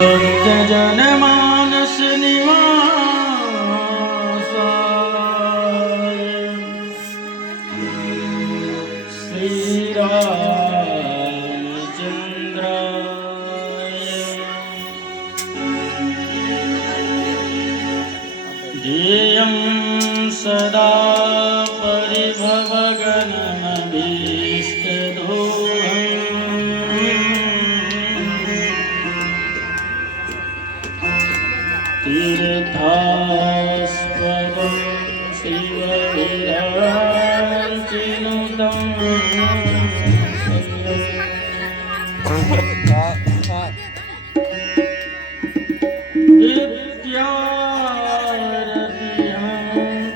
जनमानस निवासाय श्री रामचंद्राय ध्येयं सदा तीर्थास्पदं शिवविराजिनुतं विद्यारतिहं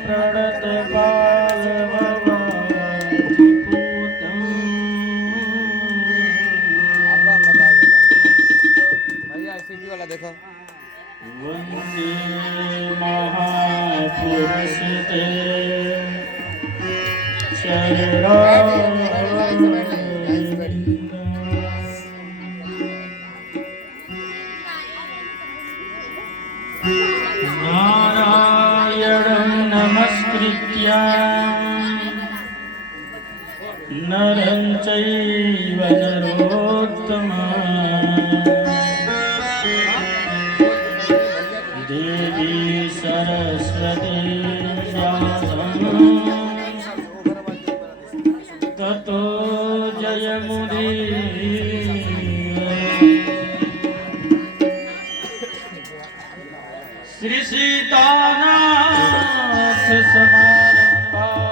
प्रणतपालभवाधिपूतम् भैया सीटी वाला देखो। वन्दे महापुरुष ते नारायणं नमस्कृत्य नरं चैव नरोत्तमम् देवी सरस्वती व्यासं ततो जयमुदीरये। श्री सीतानाथ समारंभां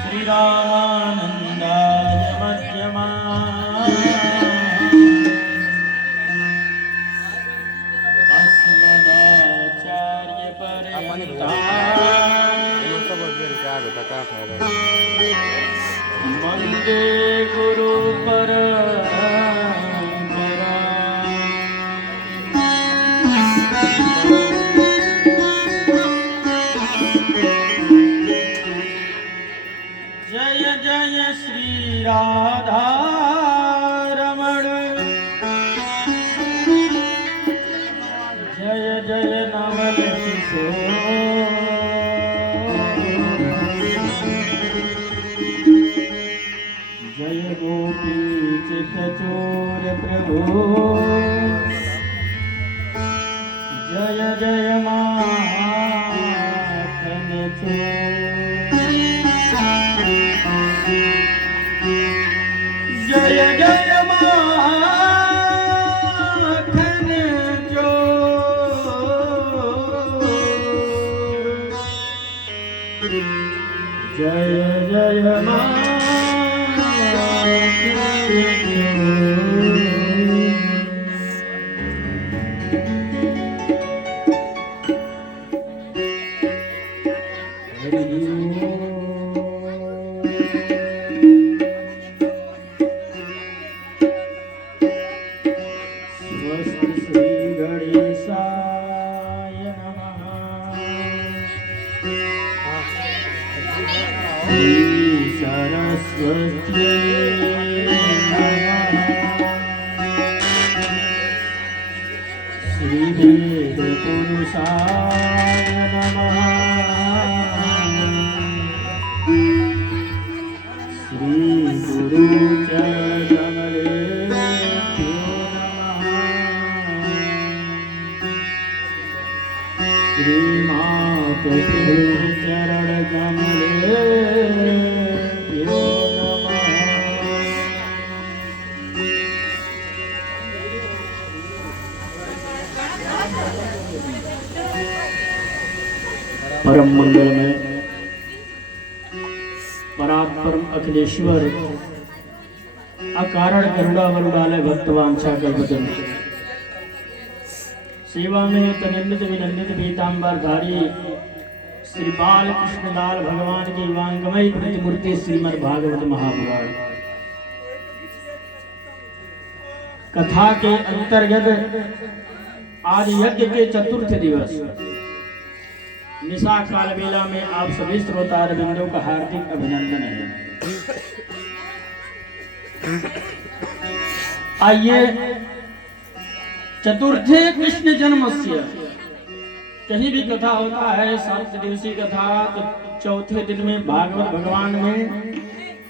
श्री रामानंदाय मध्यमाम् वंदे गुरु परंपरा जय जय श्री राधा रमण जय जय नवल किशोर जय गोपी चित्तचोर प्रभु जय जय माखन चोर जय जय माखन चोर जय जय स्वस्ति श्री गणेशाय नमः। श्री सरस्वती नमः। श्री वेद पुरुषाय नमः। श्री गुरु चरणकमलेभ्यो नमः। श्री मातु चरणकमलेभ्यो नमः। परम मंगल में परात्परम अखिलेश्वर अकारण करुणा वरुणालय भक्तवांछा कल्पतरु सेवा में तनिंदित विनंदित पीतांबरधारी श्री बाल कृष्णलाल भगवान की वांगमय प्रतिमूर्ति श्रीमद् भागवत महापुराण कथा के अंतर्गत आज यज्ञ के चतुर्थ दिवस निशा काल बेला में आप सभी श्रोता बिंदु का हार्दिक अभिनंदन है। आइए चतुर्थे कृष्ण जन्मस्य, कहीं भी कथा होता है 7 दिवसीय कथा, तो चौथे दिन में भागवत भगवान में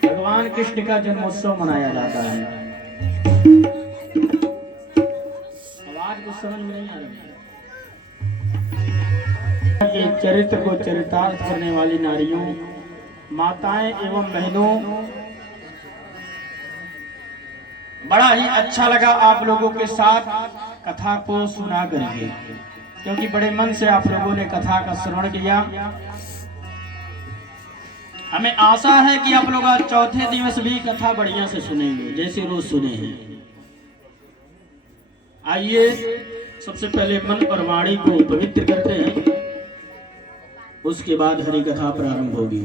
भगवान कृष्ण का जन्मोत्सव मनाया जाता है। आवाज कुछ समझ में नहीं आ रही। के चरित्र को चरितार्थ करने वाली नारियों, माताएं एवं बहनों, बड़ा ही अच्छा लगा आप लोगों के साथ कथा को सुना करके, क्योंकि बड़े मन से आप लोगों ने कथा का श्रवण किया। हमें आशा है कि आप लोग आज चौथे दिवस भी कथा बढ़िया से सुनेंगे जैसे रोज सुने हैं। आइए सबसे पहले मन और वाणी को पवित्र करते हैं, उसके बाद हरि कथा प्रारंभ होगी।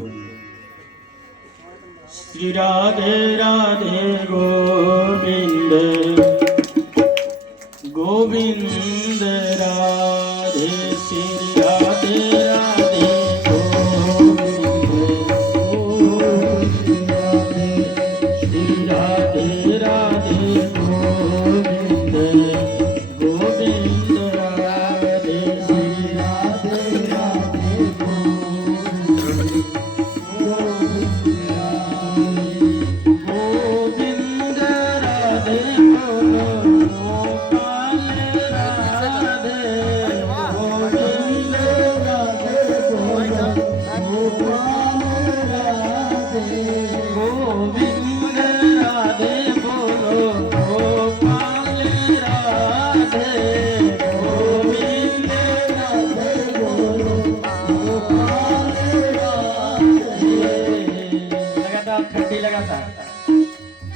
श्री राधे राधे गोविंद गोविंद राधे, श्री राधे राधे गोविंद गोविंद राधे, श्री राधे राधे गोविंद गोविंद राधे, श्री राधे राधे गोविंद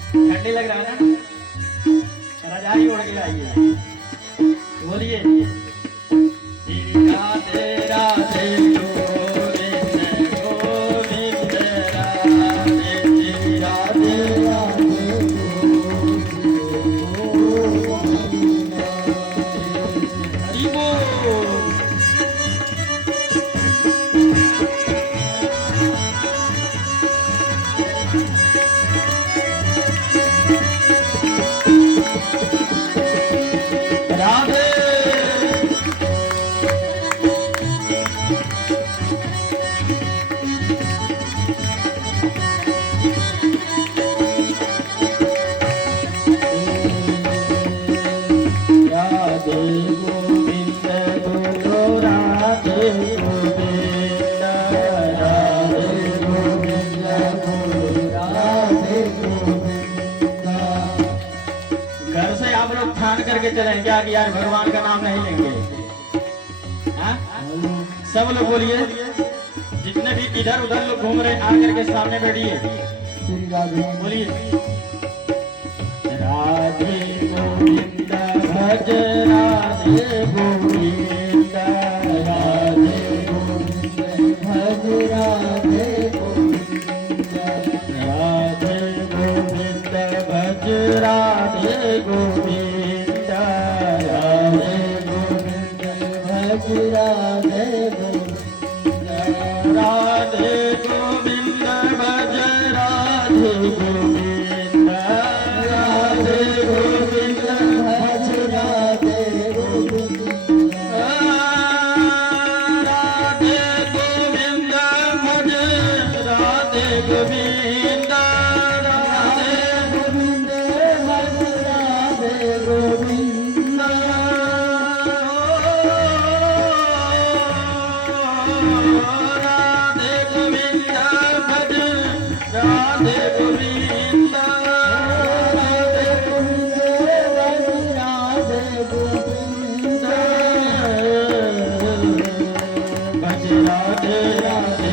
ठंडी लग रहा है ना, रजाई ओढ़ के आइए, बोलिए राधे राधे गोविंद गोविंद राधे, राधे राधे गोविंद हरि बोल। करके चलेंगे आगे, यार भगवान का नाम नहीं लेंगे। हाँ? सब लोग बोलिए, जितने भी इधर उधर लोग घूम रहे आकर के सामने बैठिए, बोलिए राधे गोविंद भज राधे गोविंद, राधे गोविंद भज राधे गोविंद, राधे गोविंद भज राधे गोविंद, राधे गोविंद, राधे गोविंद भज राधे गोविंद, राधे गोविंद भज राधे गोविंद, राधे गोविंद भज राधे गोविंद, राधे गोविंद भज राधे गोविंद, राधे गोविंद भज राधे गोविंद, राधे गोविंद भज राधे गोविंद, भज राधे राधे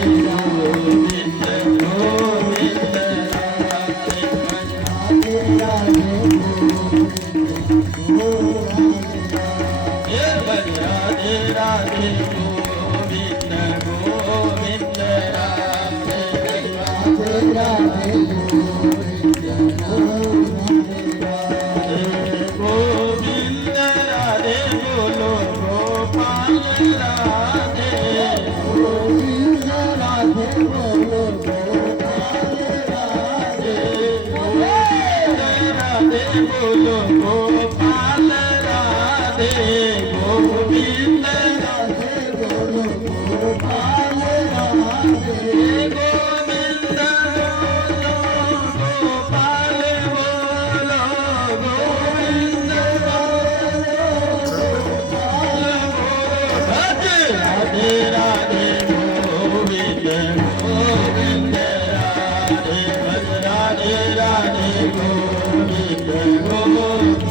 गोविंद गोविंद राधे, भज राधे राधे गोविंद, भज राधे राधे गोविंद गोविंद राधे, राधे राधे गोविंद गोविंद राधे, गोविंद राधे बोलो गोपाल राधे, गोविंद राधे बोलो गोपाल राधे, गोविंद राधे बोलो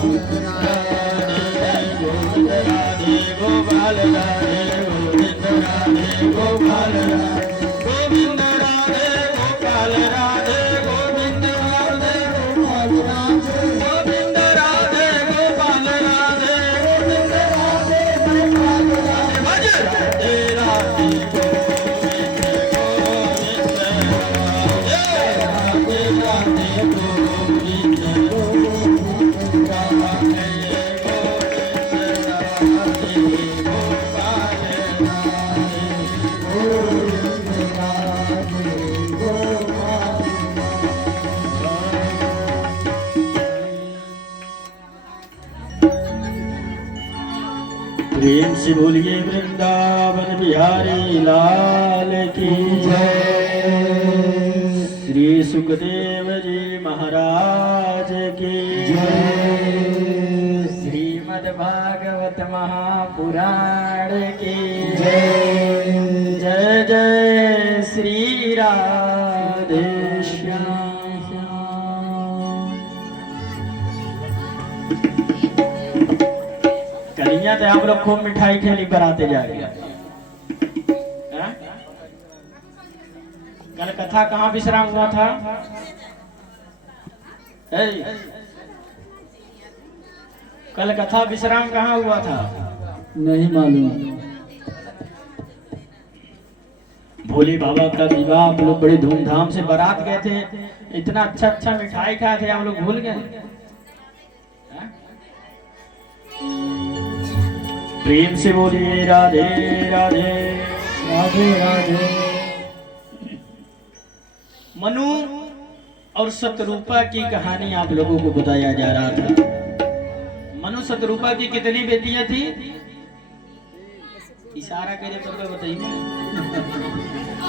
गोपाल राधे गोविंद राधे गोपाल राधे गोविंद राधे गोपाल राधे गोविंद राधे गोपाल राधे गोविंद राधे गोपाल राधे गोविंद राधे गोपाल राधे भज राधे राधे गोविंद गोविंद जय राधे राधे गोविंद गोविंद राधे प्रेम से बोलिए वृंदावन बिहारी लाल की जय। श्री सुखदेव जी महाराज की जय। श्रीमद् भागवत महापुराण की जय। जय जय श्री राधे श्याम। कन्हैया तो आप लोग खूब मिठाई खेली कराते जा रहे हैं। कल कथा कहाँ विश्राम हुआ था? कल कथा विश्राम कहाँ हुआ था? नहीं मालूम। भोले बाबा का विवाह आप लोग बड़े धूमधाम से बारात गए थे, इतना अच्छा अच्छा मिठाई खाए थे, आप लोग भूल गए? प्रेम से बोलिए राधे राधे राधे राधे। मनु और शतरूपा की कहानी आप लोगों को बताया जा रहा था। मनु शतरूपा की कितनी बेटियां थी? इशारा करे तो बताइए।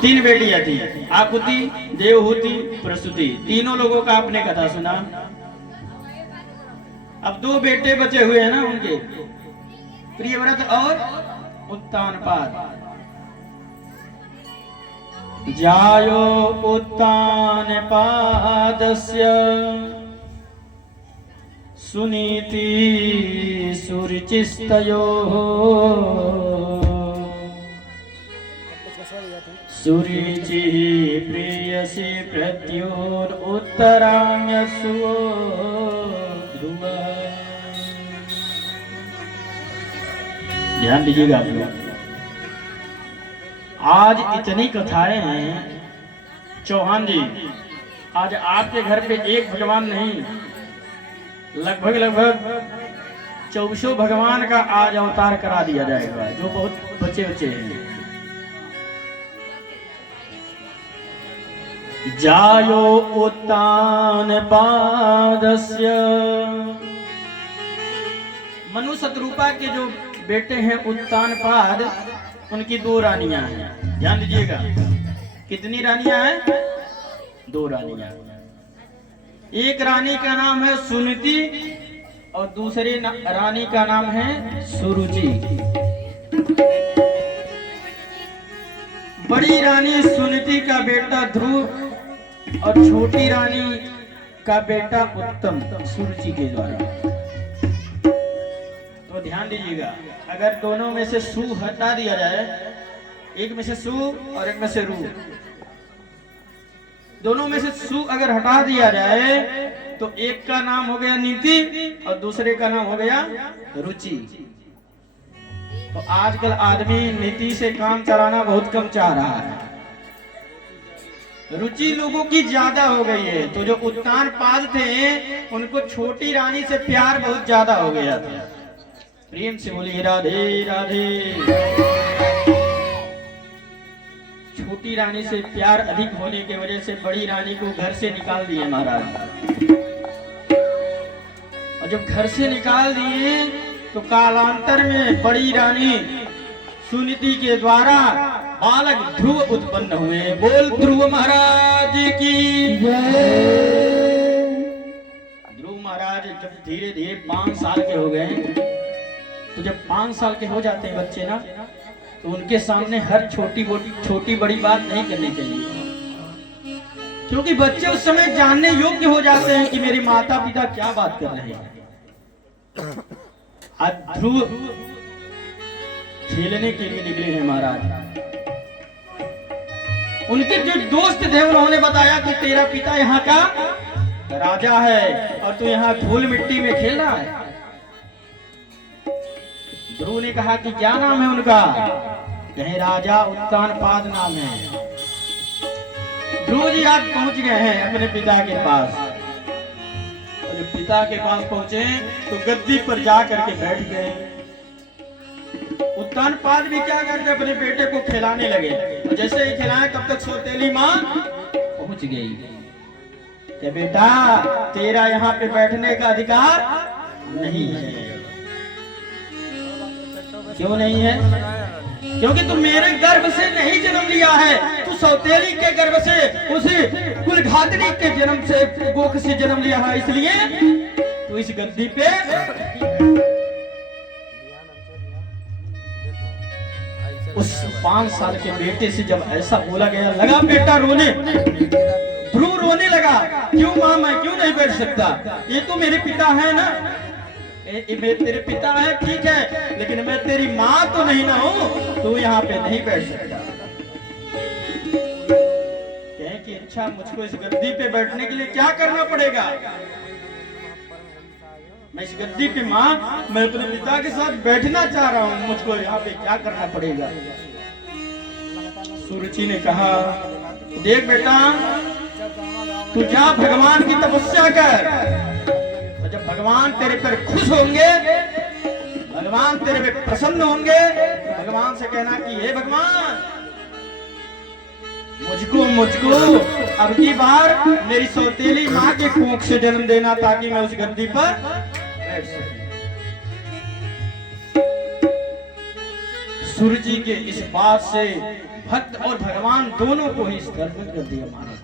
3 बेटियां थी, आकुति, देवहूति, प्रसूति। तीनों लोगों का आपने कथा सुना। अब 2 बेटे बचे हुए हैं ना उनके, प्रियव्रत और उत्तानपाद। जायो उत्तानपादस्य सुनीति सुरुचिस्तयोः सुरुचिः प्रेयसी प्रत्योरुत्तराङ्गसुवो ध्रुवः। ध्यान दीजिएगा आप लोग, आज इतनी कथाएं हैं। चौहान जी, आज आपके घर पे एक भगवान नहीं, लगभग 24 भगवान का आज अवतार करा दिया जाएगा, जो बहुत बच्चे बच्चे हैं। जायो उत्तानपादस्य। मनु शतरूपा के जो बेटे हैं उत्तानपाद, उनकी 2 रानियां हैं। ध्यान दीजिएगा, कितनी रानियां हैं? 2 रानियां। एक रानी का नाम है सुनीति और दूसरी रानी का नाम है सुरुचि। बड़ी रानी सुनीति का बेटा ध्रुव और छोटी रानी का बेटा उत्तम सुरुचि के द्वारा। तो ध्यान दीजिएगा, अगर दोनों में से सु हटा दिया जाए, एक में से सु और एक में से रू, दोनों में से सु अगर हटा दिया जाए तो एक का नाम हो गया नीति और दूसरे का नाम हो गया रुचि। तो आजकल आदमी नीति से काम चलाना बहुत कम चाह रहा है, रुचि लोगों की ज्यादा हो गई है। तो जो उत्तानपाद थे उनको छोटी रानी से प्यार बहुत ज्यादा हो गया था। प्रेम से बोलिए राधे राधे। छोटी रानी से प्यार अधिक होने की वजह से बड़ी रानी को घर से निकाल दिए महाराज। और जब घर से निकाल दिए तो कालांतर में बड़ी रानी सुनीति के द्वारा बालक ध्रुव उत्पन्न हुए। बोल ध्रुव महाराज की जय। ध्रुव महाराज जब धीरे धीरे 5 साल के हो गए, तो जब 5 साल के हो जाते हैं बच्चे ना, तो उनके सामने हर छोटी बड़ी बात नहीं करनी चाहिए, क्योंकि बच्चे उस समय जानने योग्य हो जाते हैं कि मेरे माता पिता क्या बात कर रहे हैं। आज ध्रुव खेलने के लिए निकले हैं महाराज। उनके जो दोस्त थे उन्होंने बताया कि तेरा पिता यहाँ का राजा है और तू यहाँ धूल मिट्टी में खेल रहा है। ध्रुव ने कहा कि क्या नाम है उनका? कहे राजा उत्तानपाद नाम है। ध्रुव जी आज पहुंच गए हैं अपने पिता के पास। और जब पिता के पास पहुंचे तो गद्दी पर जा करके बैठ गए। उत्तानपाद भी क्या करते अपने बेटे को खिलाने लगे और जैसे ही खिलाए तब तक सौतेली माँ पहुंच गई कि बेटा तेरा यहाँ पे बैठने का अधिकार नहीं है। क्यों नहीं है? क्योंकि तू मेरे गर्भ से नहीं जन्म लिया है, तू सौतेली के गर्भ से, उसी कुलघातनी के जन्म से, गोख से जन्म लिया है, इसलिए तू इस गद्दी पे। उस 5 साल के बेटे से जब ऐसा बोला गया, लगा बेटा रोने, ध्रुव रोने लगा। क्यों मां, मैं क्यों नहीं बैठ सकता? ये तो मेरे पिता है ना, तेरे पिता है ठीक है, लेकिन मैं तेरी माँ तो नहीं ना हूँ, तू यहाँ पे नहीं बैठ सकता। कहे कि अच्छा मुझको इस गद्दी पे बैठने के लिए क्या करना पड़ेगा? मैं इस गद्दी पे माँ, मैं अपने पिता के साथ बैठना चाह रहा हूँ, मुझको यहाँ पे क्या करना पड़ेगा? सुरुचि ने कहा देख बेटा, तू जा भगवान की तपस्या कर। जब भगवान तेरे पर खुश होंगे, भगवान तेरे पे प्रसन्न होंगे, तो भगवान से कहना कि हे भगवान, मुझको अब की बार मेरी सौतेली माँ के कोख से जन्म देना, ताकि मैं उस गद्दी पर बैठ सकूं। सूर्य जी के इस बात से भक्त और भगवान दोनों को ही गर्वित कर दिया महाराज।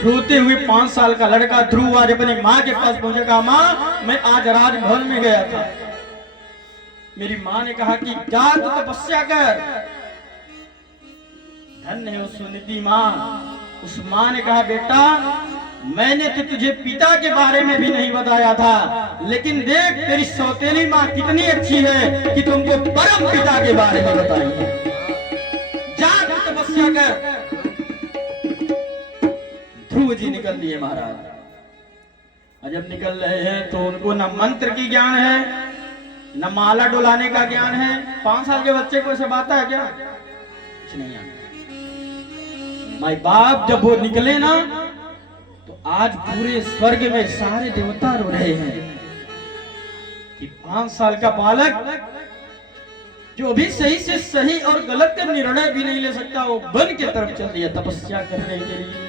रोते हुए 5 साल का लड़का ध्रुव आज अपनी माँ के पास पहुंचा। कहा माँ, मैं आज राजभवन में गया था, मेरी माँ ने कहा कि जा तू तपस्या कर। धन्य है उस सुनीति माँ। उस माँ ने कहा बेटा, मैंने तो तुझे पिता के बारे में भी नहीं बताया था, लेकिन देख तेरी सौतेली माँ कितनी अच्छी है कि तुमको परम पिता के बारे में बताई है। जा तू तपस्या कर। ध्रुव जी निकल दिए महाराज। और जब निकल रहे हैं तो उनको न मंत्र की ज्ञान है, न माला डुलाने का ज्ञान है। 5 साल के बच्चे को सब आता है क्या? कुछ नहीं आता। माई बाप जब वो निकले ना, तो आज पूरे स्वर्ग में सारे देवता रो रहे हैं कि 5 साल का बालक जो भी सही से सही और गलत का निर्णय भी नहीं ले सकता, वो वन की तरफ चल दिया तपस्या करने के लिए।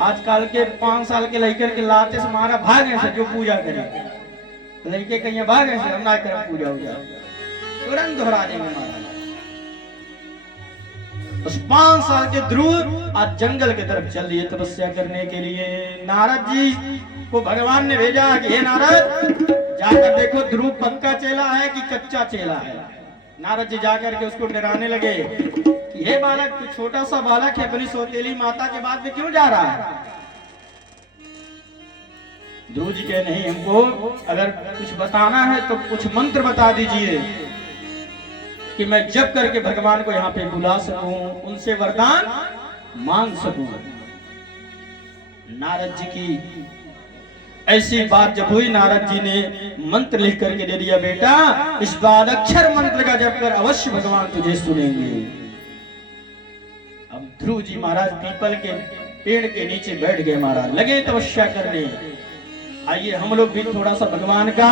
आजकल के 5 साल के लड़के के लाते से मारा भागे से जो पूजा करे, लड़के कहीं भागे से हम ना कर पूजा हो जाए, तुरंत दोहरा देंगे महाराज। उस 5 साल के ध्रुव आज जंगल की तरफ चल दिए तपस्या करने के लिए। नारद जी को भगवान ने भेजा कि हे नारद, जाकर देखो ध्रुव पक्का चेला है कि कच्चा चेला है। नारद जी जाकर के उसको डराने लगे कि हे बालक, तू छोटा सा बालक है, अपनी सौतेली माता के बाद में क्यों जा रहा है? ध्रुव जी कहे नहीं, हमको अगर कुछ बताना है तो कुछ मंत्र बता दीजिए कि मैं जब करके भगवान को यहाँ पे बुला सकूं, उनसे वरदान मांग सकूं। नारद जी की ऐसी बात जब हुई, नारद जी ने मंत्र लिख करके दे दिया, बेटा इस बार अक्षर मंत्र का जप कर, अवश्य भगवान तुझे सुनेंगे। अब ध्रुव जी महाराज पीपल के पेड़ के नीचे बैठ गए महाराज, लगे तपस्या करने। आइए हम लोग भी थोड़ा सा भगवान का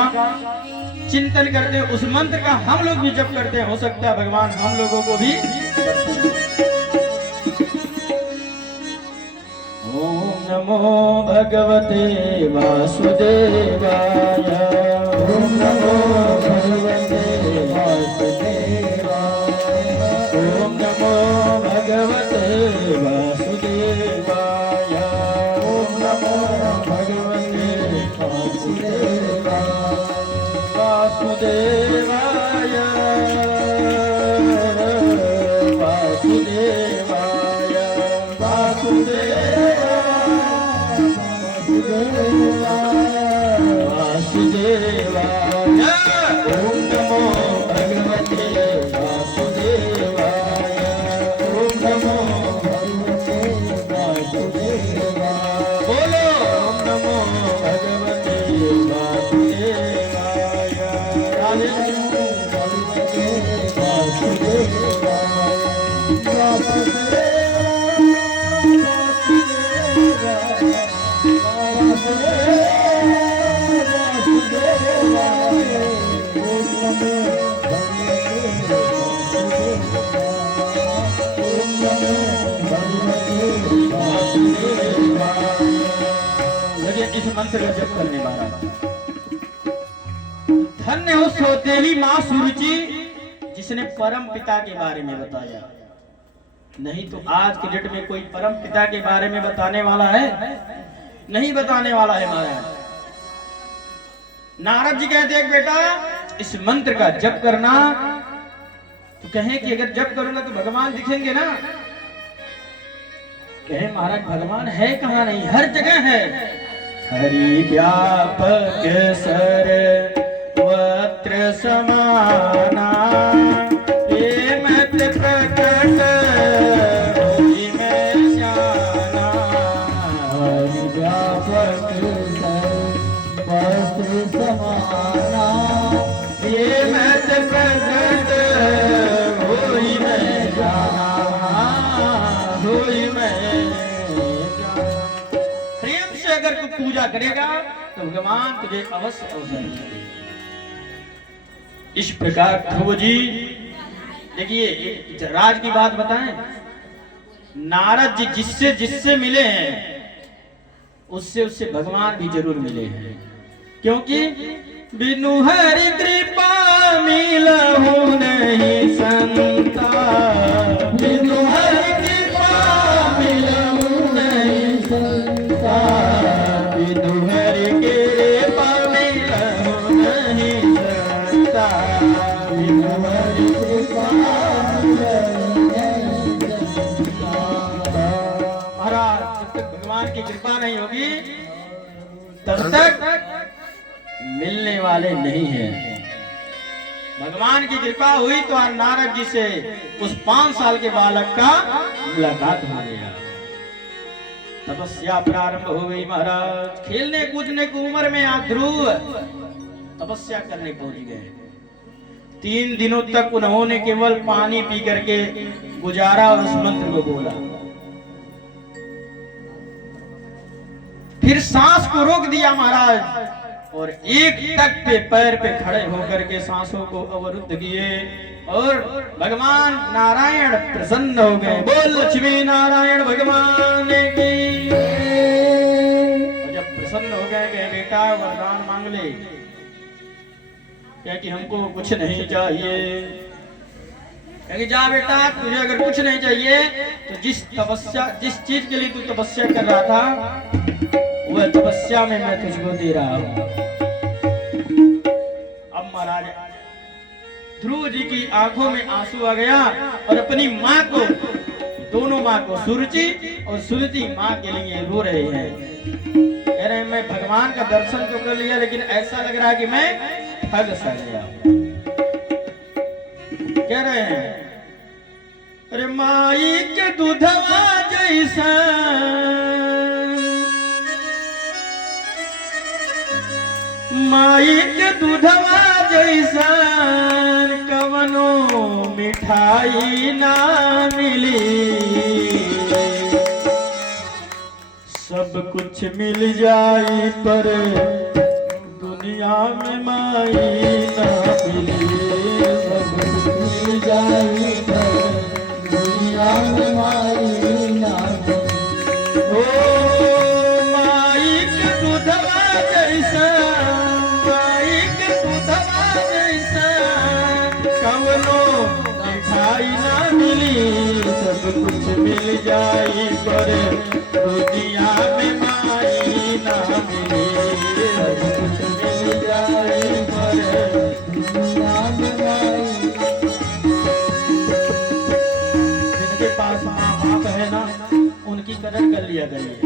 चिंतन करते हैं, उस मंत्र का हम लोग भी जप करते हैं, हो सकता है भगवान हम लोगों को भी। ओम नमो भगवते वासुदेवाय, ओम नमो भगवते वासुदेवाय, ओम नमो भगवते वासुदेवाय, ओम नमो भगवते वासुदेवाय, वासुदेवाय वासुदेवाय वासुदेवाय वासुदेवाय। मंत्र का जप करने वाला। धन्य हो सौतेली माँ सुरुचि जिसने परम पिता के बारे में बताया। नहीं तो आज के डेट में कोई परम पिता के बारे में बताने वाला है? नहीं बताने वाला है महाराज। नारद जी कहते हैं बेटा इस मंत्र का जप करना, तो कहें कि अगर जप करूंगा तो भगवान दिखेंगे ना। कहे महाराज भगवान है कहाँ? नहीं, हर जगह है। हरि व्यापक सर्वत्र समाना ये मत प्रकट होई मैं जाना। हरि व्यापक सर्वत्र समाना ये मत प्रकट होई मैं जाना, होई मैं जाना। प्रेम से अगर तू पूजा करेगा तो भगवान तुझे अवश्य अवसर देंगे। इस प्रकार ध्रुव जी देखिए एक राज की बात बताएं। नारद जी जिससे जिससे मिले हैं उससे उससे भगवान भी जरूर मिले हैं, क्योंकि बिनु हरि कृपा मिलहु नहीं संता। बिनु हरि कृपा मिलहु नहीं संता। बिनु हरि कृपा मिलहु नहीं संता। बिनु हरि कृपा मिलहु नहीं संता। महाराज जब तक भगवान की कृपा नहीं होगी तब तक मिलने वाले नहीं हैं। भगवान की कृपा हुई तो नारद जी से उस 5 साल के बालक का मुलाकात हो गया। तपस्या प्रारंभ हो गई महाराज। खेलने कूदने की उम्र में आप ध्रुव तपस्या करने पहुंच गए। 3 दिनों तक उन्होंने केवल पानी पी करके गुजारा और उस मंत्र को बोला। फिर सांस को रोक दिया महाराज और एक तक पे पैर पे खड़े होकर के सांसों को अवरुद्ध किए और भगवान नारायण प्रसन्न हो गए। बोल लक्ष्मी नारायण भगवान की। और जब प्रसन्न हो गए कि बेटा वरदान मांग ले, क्या कि हमको कुछ नहीं चाहिए। कि जा बेटा तुझे अगर कुछ नहीं चाहिए तो जिस चीज के लिए तू तपस्या कर रहा था वह तपस्या में मैं तुझको दे रहा हूं। अब महाराज ध्रुव जी की आंखों में आंसू आ गया और अपनी माँ को, दोनों माँ को, सुरुचि और सुरति माँ के लिए रो रहे हैं। कह रहे हैं मैं भगवान का दर्शन तो कर लिया लेकिन ऐसा लग रहा है कि मैं ठग सा गया। कह रहे हैं अरे माई के दूधवा जैसा माई के दूधवा जैसा कवनो मिठाई ना मिली। सब कुछ मिल जाई पर दुनिया में माई ना मिली। सब कुछ मिल जाई पर दुनिया में माई ना मिली। ओ माई के दूधवा जैसा कवनो मिठाई ना मिली। सब कुछ मिल जाई पर दुनिया में माई ना मिली। सब कुछ मिल जाई पर दुनिया में माई। जिनके पास माँ बाप है ना उनकी कदर कर लिया करिए।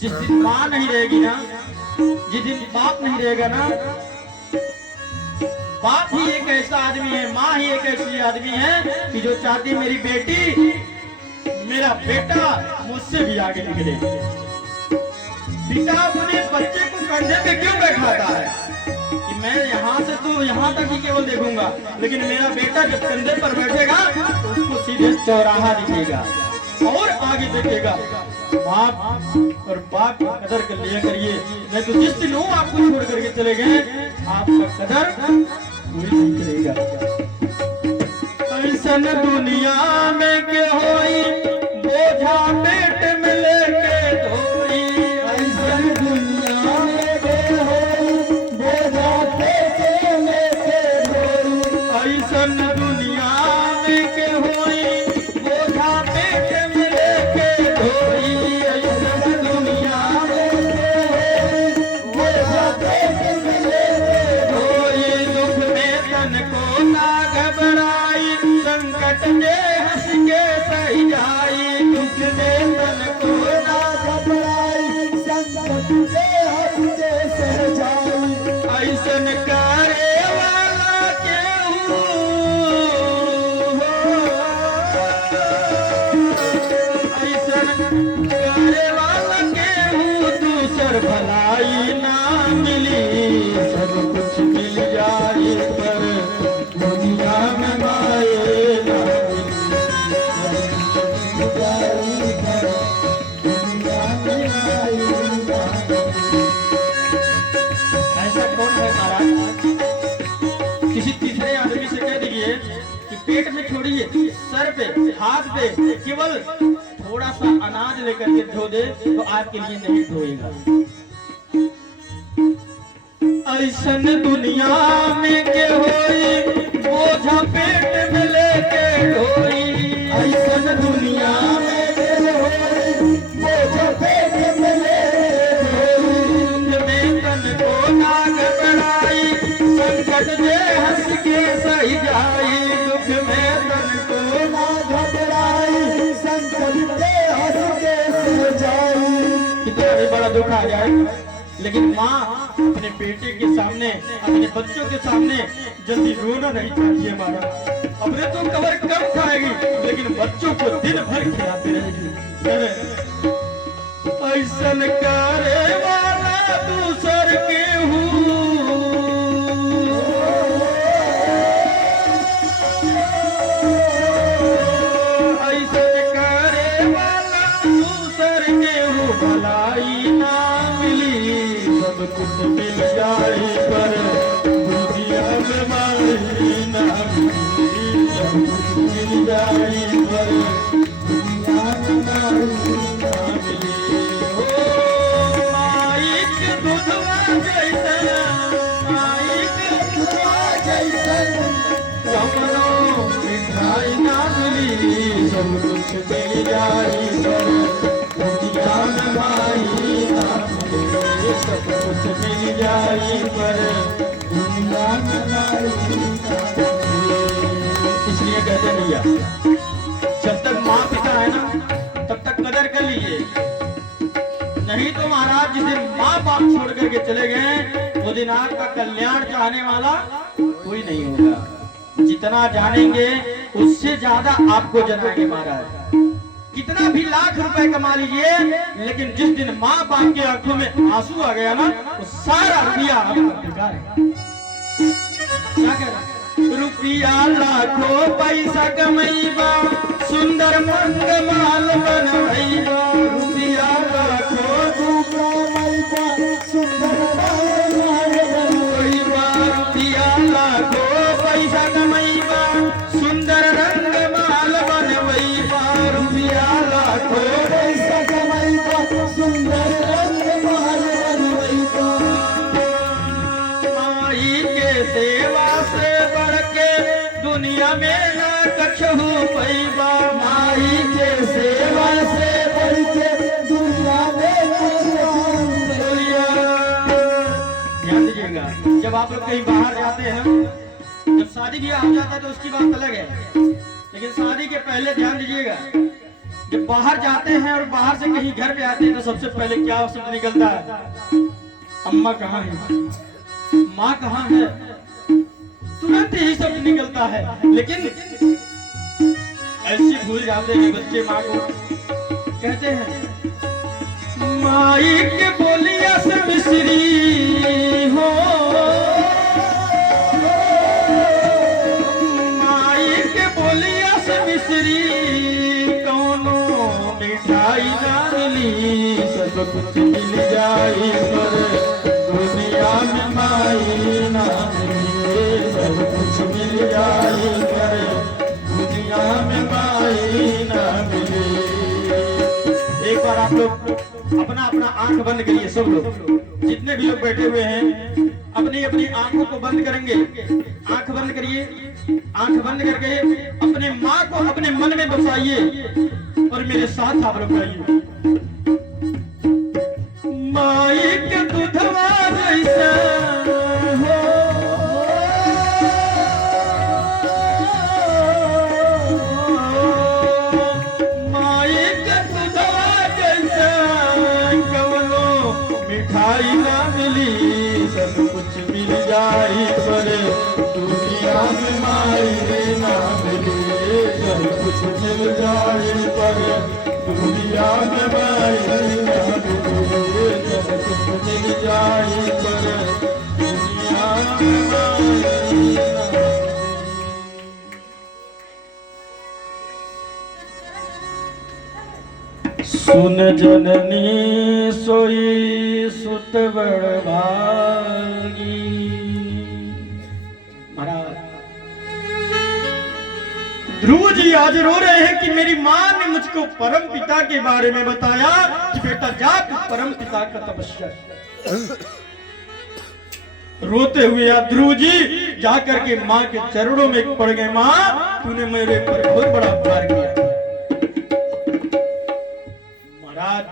जिस दिन माँ नहीं रहेगी ना, जिस दिन बाप नहीं रहेगा ना, बाप ही एक ऐसा आदमी है, माँ ही एक ऐसी आदमी है कि जो चाहती मेरी बेटी, मेरा बेटा मुझसे भी आगे निकले। पिता अपने बच्चे को कंधे पे क्यों बैठाता है कि मैं यहाँ से तो यहाँ तक ही केवल देखूंगा, लेकिन मेरा बेटा जब कंधे पर बैठेगा तो उसको सीधे चौराहा दिखेगा और आगे देखेगा। बाप और बाप की कदर कर लिया करिए, नहीं तो जिस दिन वो आपको छोड़ करके चले गए आपका कदर पूरी नहीं करेगा। ऐसन दुनिया में के होई बोझा पेट में लेके ढोई। ऐसन दुनिया में ऐसन करे वाला केहू ऐसन करे वाला केहू दूसर भलाई ना मिली सब कुछ मिल जाए पर दुनिया में माए ना ऐसा कौन है महाराज? किसी तीसरे आदमी से कह दीजिए कि पेट में छोड़िए, सर पे हाथ पे केवल थोड़ा सा अनाज लेकर के धो दे तो आपके लिए नहीं धोएगा। ऐसन दुनिया में के होई बोझा पेट में लेके ढोई ऐसन दुनिया में के होई बोझा पेट में लेके ढोई वेतन को ना घबराई संकट जे हंस के सही जाई दुख में तन को ना घबराई संकट जे हंस के सही जाई। कितना भी बड़ा दुख आ जाए लेकिन माँ अपने बेटे के सामने अपने बच्चों के सामने जल्दी रोना नहीं चाहिए महाराज। अपने तो कवर कम खाएगी लेकिन बच्चों को दिन भर खिलाते रहेगी। ऐसन करे वाला दूसर के ऐसन करे वाला दूसर के भलाई ना सब कुछ मिल जाए पर दुनिया में माई ना मिली सब कुछ मिल जाए पर दुनिया में माई ना मिली। ओ माई के दूधवा जैसे माई के दूधवा जैसे कमरों मिठाई ना मिली सब कुछ मिल जाए पर दुनिया में माई ना सब कुछ मिल जाए पर दुनिया में माई ना मिली। इसलिए कहते भैया जब तक माँ पिता है ना तब तक कदर कर लीजिए, नहीं तो महाराज जिस दिन माँ बाप छोड़ करके चले गए वो दिन आपका कल्याण चाहने वाला कोई नहीं होगा। जितना जानेंगे उससे ज्यादा आपको जनाएंगे महाराज। कितना भी लाख रुपए कमा लीजिए लेकिन जिस दिन माँ बाप की आंखों में आंसू आ गया ना वो सारा रुपया आपका बेकार है। क्या कह रहा? रुपया लाखों पैसा कमाईबा सुंदर मंग माल बनवाईबा रुपया लाखों कमाईबा सुंदर मंग माल बनवाईबा रुपया लाखों पैसा कमाईबा सुंदर रंग माल बनवाईबा रुपया लाखों पैसा कमाईबा सुंदर रंग माल बनवाईबा। माई के सेवा से बढ़ के दुनिया में ना कछहु पैबा माई के सेवा से बढ़ के दुनिया में ध्यान दीजिएगा। जब आप लोग कहीं बाहर जाते हैं जब शादी ब्याह हो जाता है तो उसकी बात अलग है लेकिन शादी के पहले ध्यान दीजिएगा जब बाहर जाते हैं और बाहर से कहीं घर पे आते हैं तो सबसे पहले क्या शब्द निकलता है? अम्मा कहाँ है, माँ कहाँ है, तुरंत ही शब्द निकलता है। लेकिन ऐसे भूल जाते हैं बच्चे माँ को। कहते हैं माई के बोलिया से मिश्री हो माई के बोलिया से मिश्री कौनो मिठाई ना मिली सब कुछ मिल जाए पर दुनिया में माई ना मिली सब कुछ मिल जाए पर दुनिया में माई ना मिली। एक बार आप लोग अपना अपना आंख बंद करिए, सब लोग जितने भी लोग बैठे हुए हैं अपनी अपनी आंखों को बंद करेंगे। आंख बंद करिए, आंख बंद करके अपने माँ को अपने मन में बसाइए और मेरे साथ आप लोग गाइए। माई के दूधवा जैसा हो माई के दूधवा जैसा कवनो मिठाई ना मिली सब कुछ मिल जा जाई पर दुनिया में माई नाम ले सब कुछ मिल जाए पर दुनिया में माई नाम ले सब कुछ मिल जाए पर दुनिया में माई नाम। सुन जननी सोई सुत बड़ भागी। महाराज ध्रुव जी आज रो रहे हैं कि मेरी माँ ने मुझको परम पिता के बारे में बताया कि बेटा जा तू परम पिता का तपस्या कर। रोते हुए या ध्रुव जी जाकर के माँ के चरणों में पड़ गए, माँ तूने मेरे पर बहुत बड़ा उपकार किया। महाराज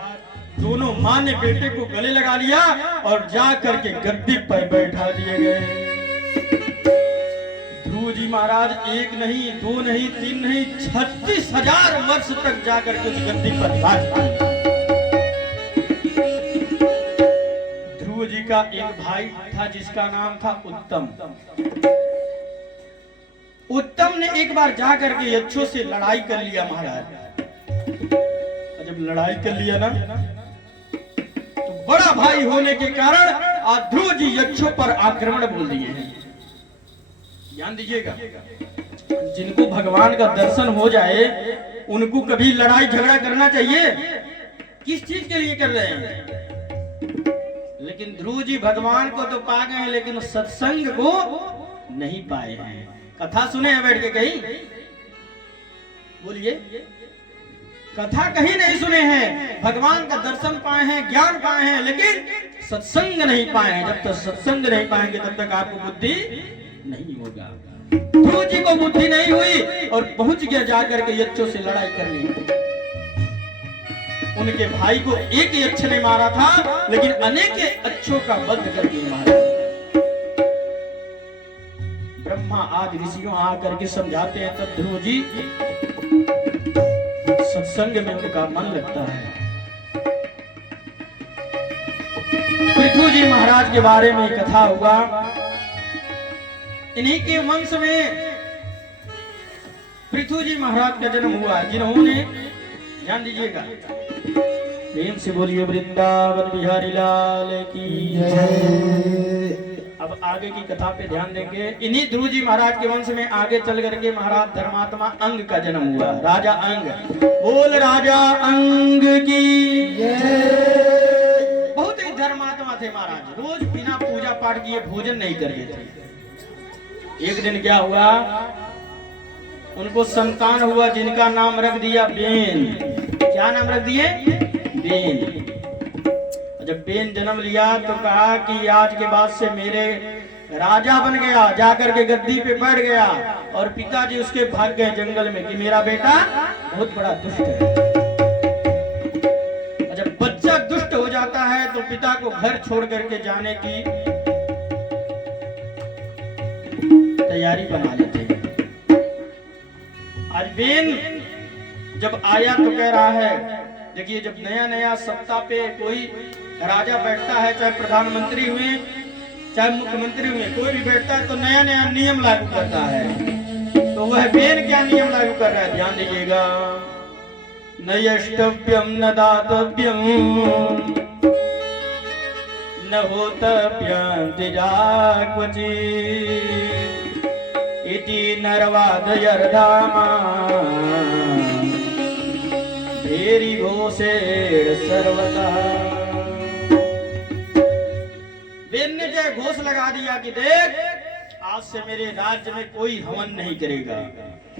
दोनों माँ ने बेटे को गले लगा लिया और जा करके गद्दी पर बैठा दिए गए। ध्रुव जी महाराज एक नहीं, दो नहीं, तीन नहीं, 36,000 वर्ष तक जाकर के उस गद्दी पर राज किया। ध्रुव जी का एक भाई था जिसका नाम था उत्तम। उत्तम ने एक बार जाकर के यक्षों से लड़ाई कर लिया महाराज। जब लड़ाई कर लिया ना तो बड़ा भाई होने के कारण आज ध्रुव जी यक्षों पर आक्रमण बोल दिए हैं। ध्यान दीजिएगा, जिनको भगवान का दर्शन हो जाए उनको कभी लड़ाई झगड़ा करना चाहिए? किस चीज के लिए कर रहे हैं? लेकिन ध्रुव जी भगवान को तो पा गए हैं लेकिन सत्संग को नहीं पाए हैं। कथा सुने हैं बैठ के कहीं? बोलिए, कथा कहीं नहीं सुने हैं। भगवान का दर्शन पाए हैं, ज्ञान पाए हैं, लेकिन सत्संग नहीं पाए हैं। जब तक सत्संग नहीं पाएंगे तब तक आपको बुद्धि नहीं होगा। ध्रुव जी को बुद्धि नहीं हुई और पहुंच गया जाकर के यक्षों से लड़ाई करने। उनके भाई को एक यक्ष ने मारा था लेकिन अनेक यक्षों का वध करके मारा। ब्रह्मा आदि ऋषियों आकर के समझाते हैं तब ध्रुव जी सत्संग में उनका मन लगता है। पृथु जी महाराज के बारे में कथा हुआ। इन्हीं के वंश में पृथु जी महाराज का जन्म हुआ जिन्होंने, ध्यान दीजिएगा, प्रेम से बोलिए वृंदावन बिहारी लाल की जय। अब आगे की कथा पे ध्यान देंगे। इन्हीं ध्रुव जी महाराज के वंश में आगे चल करके महाराज धर्मात्मा अंग का जन्म हुआ। राजा अंग, बोल राजा अंग की जय। बहुत ही धर्मात्मा थे महाराज, रोज बिना पूजा पाठ किए भोजन नहीं करते थे। एक दिन क्या हुआ, उनको संतान हुआ जिनका नाम रख दिया बेन। क्या नाम रख दिए? बेन। जब बेन जन्म लिया तो कहा कि आज के बाद से मेरे राजा बन गया, जाकर के गद्दी पे बैठ गया। और पिताजी उसके भाग गए जंगल में कि मेरा बेटा बहुत बड़ा दुष्ट है। जब बच्चा दुष्ट हो जाता है तो पिता को घर छोड़ करके जाने की तैयारी बना लेते हैं। आज बेन जब आया तो कह रहा है, देखिए जब नया नया सत्ता पे कोई राजा बैठता है, चाहे प्रधानमंत्री हुए चाहे मुख्यमंत्री हुए, कोई भी बैठता है तो नया नया नियम लागू करता है। तो वह बेन क्या नियम लागू कर रहा है? ध्यान दीजिएगा। न यष्टव्यम न दातव्यम न होतव्यम द्विजाक्वचि इति नरवादयर्धामा भेरी घोषेण सर्वतः। बेन ने जो घोष लगा दिया कि देख आज से मेरे राज्य में कोई हवन नहीं करेगा,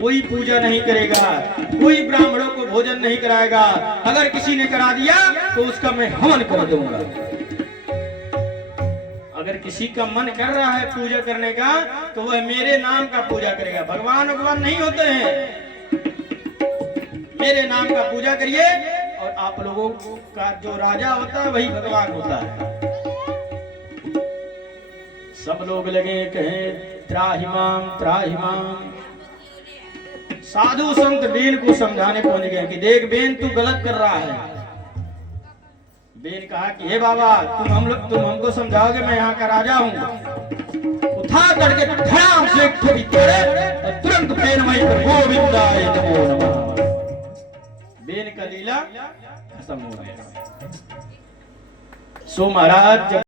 कोई पूजा नहीं करेगा, कोई ब्राह्मणों को भोजन नहीं कराएगा। अगर किसी ने करा दिया तो उसका मैं हवन कर दूंगा। अगर किसी का मन कर रहा है पूजा करने का तो वह मेरे नाम का पूजा करेगा। भगवान नहीं होते हैं, मेरे नाम का पूजा करिए। और आप लोगों का जो राजा होता है वही भगवान होता है। सब लोग लगे कहें त्राहिमाम त्राहिमाम। साधु संत बेन को समझाने पहुंच गए कि देख बेन तू गलत कर रहा है। बेन कहा कि हे बाबा तुम हमको समझाओगे, मैं यहाँ का राजा हूँ। था तड़के धड़ाम से एक भी तोड़े और तुरंत बेन माई पर गोविंदाय नमो नमः। बेन का लीला खत्म हो गया। सो महाराज